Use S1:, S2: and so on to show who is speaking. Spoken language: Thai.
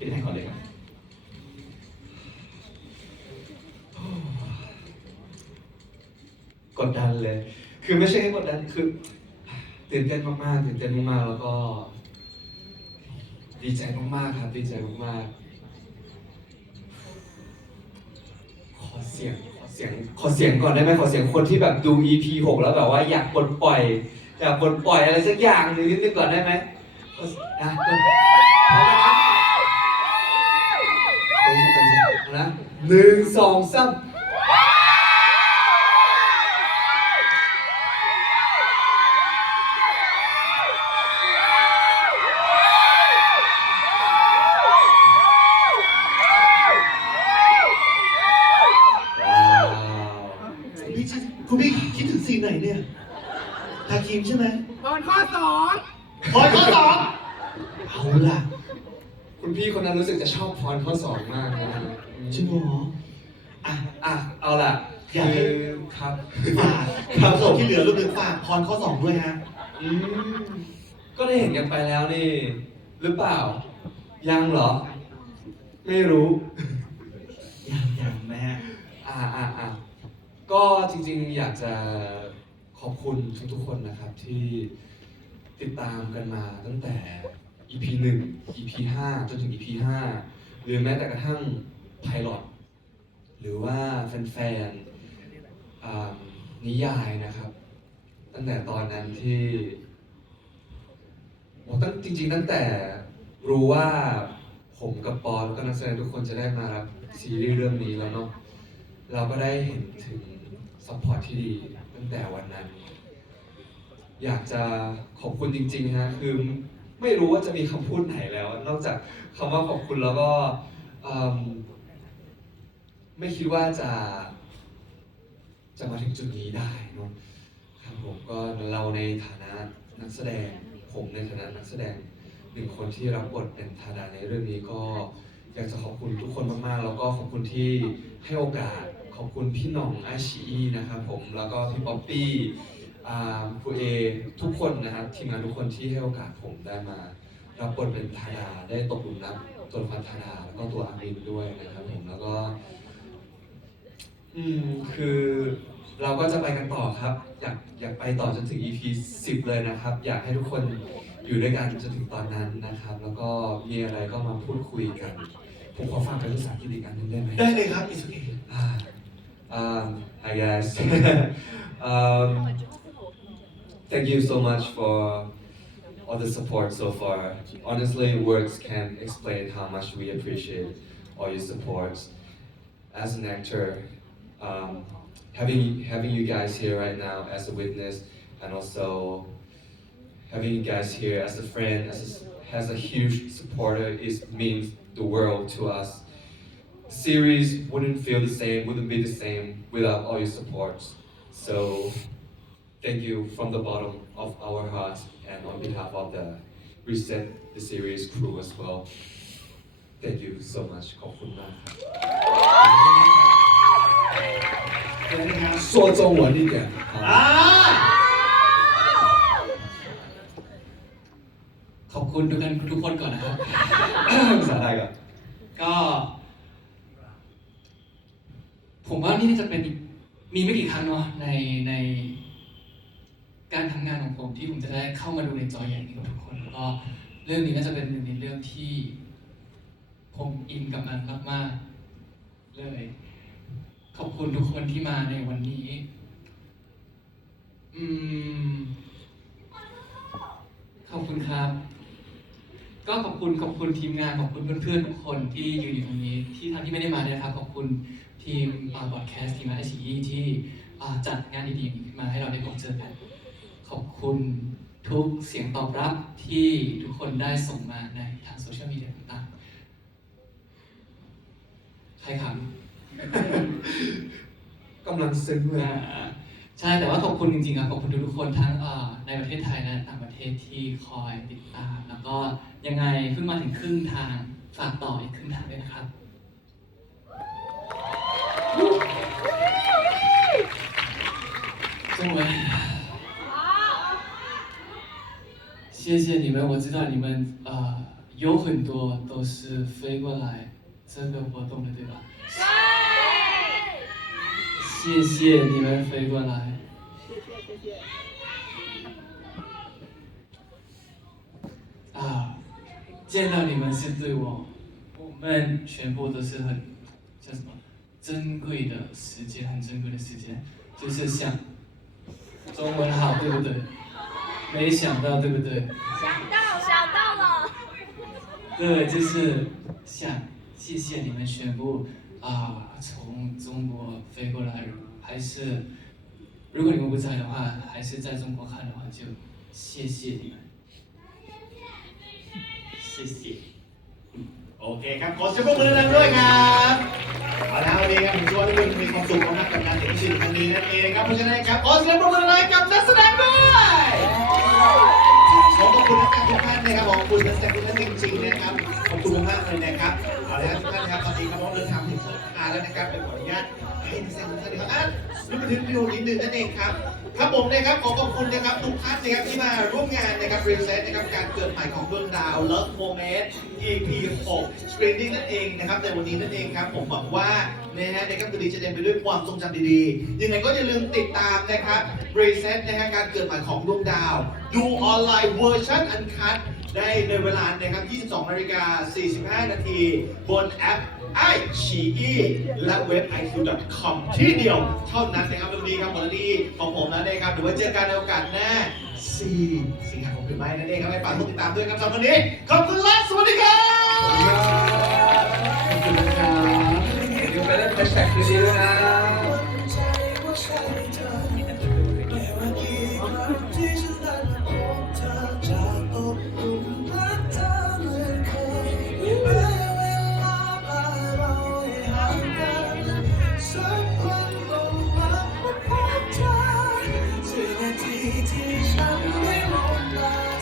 S1: พี่แทนก่อนเลยครับ
S2: กดดันเลย คือไม่ใช่แค่กดดัน คือตื่นเต้นมากๆตื่นเต้นมากๆแล้วก็ ดีใจมากๆครับ ดีใจมากๆขอเสียง ขอเสียง ขอเสียงก่อนได้ไหมขอเสียงคนที่แบบดู EP 6 แล้วแบบว่าอยากปลดปล่อย อยากปลดปล่อยอะไรสักอย่างหนึ่งนิดนึงก่อนได้ไหมอะพร้อมนะครับเดี๋ยวฉั นจะเอานะหนึ่งสองสามว้าว
S3: คุณพี่คุณพี่คิดถึงซีนไหนเนี่ยทาคิมใช่ไหม
S4: บอลข้อสอง
S3: พอยข้อสองเอาล่ะ
S2: คุณพี่คนนั้นรู้สึกจะชอบพรข้อสองมากนะ
S3: จริงเหรออะ
S2: อะเอาล่ะ
S3: อยากให้
S2: คือครับ
S3: ฝากครับส่วนที่เหลือรวมถึงฝากพรข้อสองด้วยฮะ
S2: อืมก็ได้เห็นกันไปแล้วนี่ หรือเปล่า ยังเหรอ ไม่รู้
S3: ยังยังแม่
S2: อ่าอ่าอ่าก็จริงๆ อยากจะขอบคุณทุกๆคนนะครับที่ติดตามกันมาตั้งแต่ EP 1 EP 5 จนถึง EP 5 หรือแม้แต่กระทั่งไพลอตหรือว่าแฟนๆนิยายนะครับ ตั้งแต่ตอนนั้นที่ตั้งจริง ๆ ตั้งแต่รู้ว่าผมกับปอนแล้วก็นักแสดงทุกคนจะได้มารับซีรีส์เรื่องนี้แล้วเนาะเราก็ได้เห็นถึงซัพพอร์ตที่ดีตั้งแต่วันนั้น อยากจะขอบคุณจริงๆฮะคือ ไม่รู้ว่าจะมีคำพูดไหนแล้ว นอกจากคำว่าขอบคุณแล้วก็เอิ่มไม่คิดว่าจะ จะมาถึงจุดนี้ได้เนอะครับผมก็เราในฐานะนักแสดง ผมในฐานะนักแสดงหนึ่งคนที่รับบทเป็นธาดาในเรื่องนี้ก็ อยากจะขอบคุณทุกคนมากๆ แล้วก็ขอบคุณที่ให้โอกาสขอบคุณพี่หน่องอาชีนะครับผมแล้วก็พี่ป๊อปปี้ ครูเอทุกคนนะครับทีมงานทุกคนที่ให้โอกาสผมได้มา รับบทเป็นธาดาได้ตกหลุมรักตัวละครธาดาแล้วก็ตัวอามินด้วยนะครับผมแล้วก็อืมคือเราก็จะไปกันต่อครับ อยากอยากไปต่อจนถึง EP 10 เลยนะครับ อยากให้ทุกคนอยู่ด้วยกันจนถึงตอนนั้นนะครับ แล้วก็มีอะไรก็มาพูดคุยกัน ผมขอฝากเป็นภาษาอังกฤษอีกอันหนึงได้ไหม
S3: ได้เลยครับอิสุเก
S2: Ah, um, hi guys. um, thank you so much for all the support so far. Honestly, words can't explain how much we appreciate all your support. As an actor, um, having having you guys here right now as a witness, and also having you guys here as a friend, as a, as a huge supporter, is means the world to us The series wouldn't feel the same, wouldn't be the same without all your support. So thank you from the bottom of our hearts and on behalf of the Reset the Series crew as well. Thank you so much. ขอบคุณมากครับ
S3: ได้เลยครับ
S1: 说中文一点。
S3: อ่า
S4: ขอบคุณทุกคนทุกคนก่อนนะครับ
S2: ภาษาไทยก่อน
S4: ก็ ผมว่านี่น่าจะเป็นอีกมีไม่กี่ครั้งเนาะในใน การทำงานของผมที่ผมจะได้เข้ามาดูในจอใหญ่นี้กับทุกคนแล้วก็เรื่องนี้น่าจะเป็นหนึ่งในเรื่องที่ ผมอินกับมันมากๆเลย ขอบคุณทุกคนที่มาในวันนี้ อืม ขอบคุณครับ ก็ขอบคุณขอบคุณทีมงานขอบคุณเพื่อนๆทุกคนที่อยืนอยู่ตรงนี้ ที่ทานที่ไม่ได้มาด้วยครับขอบคุณทีมบอดแคสต์ทีมไอซีที่จัดงานดีๆมาให้เราได้พบเจอกัน ขอบคุณทุกเสียงตอบรับที่ทุกคนได้ส่งมาในทางโซเชียลมีเดียต่างๆ ใครขำ
S2: กำลังซึ้งเลย
S4: อ่าใช่แต่ว่าขอบคุณจริงๆครับขอบคุณทุกๆคนทั้งเอ่อในประเทศไทยและต่างประเทศที่คอยติดตาม แล้วก็ยังไงเพิ่งมาถึงครึ่งทางฝากต่ออีกครึ่งทางด้วยนะครับ中文。谢谢你们，我知道你们呃有很多都是飞过来这个活动的，对吧？谢谢你们飞过来。谢谢谢谢啊，见到你们是对我，我们全部都是很叫什么珍贵的时间，很珍贵的时间，就是想中文好，对不对？没想到，对不对？
S1: 想到想到了，
S4: 对，就是想谢谢你们全部啊，从中国飞过来，还是如果你们不在的话，还是在中国看的话，就谢谢你们，谢谢。
S3: โอเคครับขอเสียงปรบมือดังๆด้วยครับเอาละวันนี้ครับผมเชื่อว่าทุกคนมีความสุขมากกับการเห็นสิ่งครั้งนี้นั่นเองครับเพราะฉะนั้นครับขอเสียงปรบมือ เอาละครับทุกท่านครับตอนนี้ครับเราเดินทางถึงสถานแล้วนะครับเดี๋ยวขออนุญาตให้นักแสดงทุกท่านนะครับอะนึกไปถึงวิดีโอนิดนึงนั่นเองครับ ครับผมนะครับขอขอบคุณนะครับทุกท่านนะครับที่มาร่วมงานนะครับรีเซ็ตนะครับการเกิดใหม่ของดวงดาว Love Moment EP 6 Screening นั่นเองนะครับในวันนี้นั่นเองครับผมหวังว่านะฮะในค่ำคืนนี้จะเต็มไปด้วยความทรงจำดีๆ ยังไงก็อย่าลืมติดตามนะครับรีเซ็ตนะฮะการเกิดใหม่ของดวงดาว ดูออนไลน์เวอร์ชันอันคัด ได้ในเวลานะครับ 22นาฬิกา 45 นาที บนแอปไอชีอีและเว็บ iq.com ที่เดียวเท่านั้นนะครับวันนี้ครับหมดหน้าที่ของผมแล้วนะครับหรือว่าเจอกันในโอกาสหน้า 4 สิงหาคมเป็นไหมนั่นเองครับไปฝากติดตามด้วยครับสำหรับวันนี้ ขอบคุณและสวัสดีครับ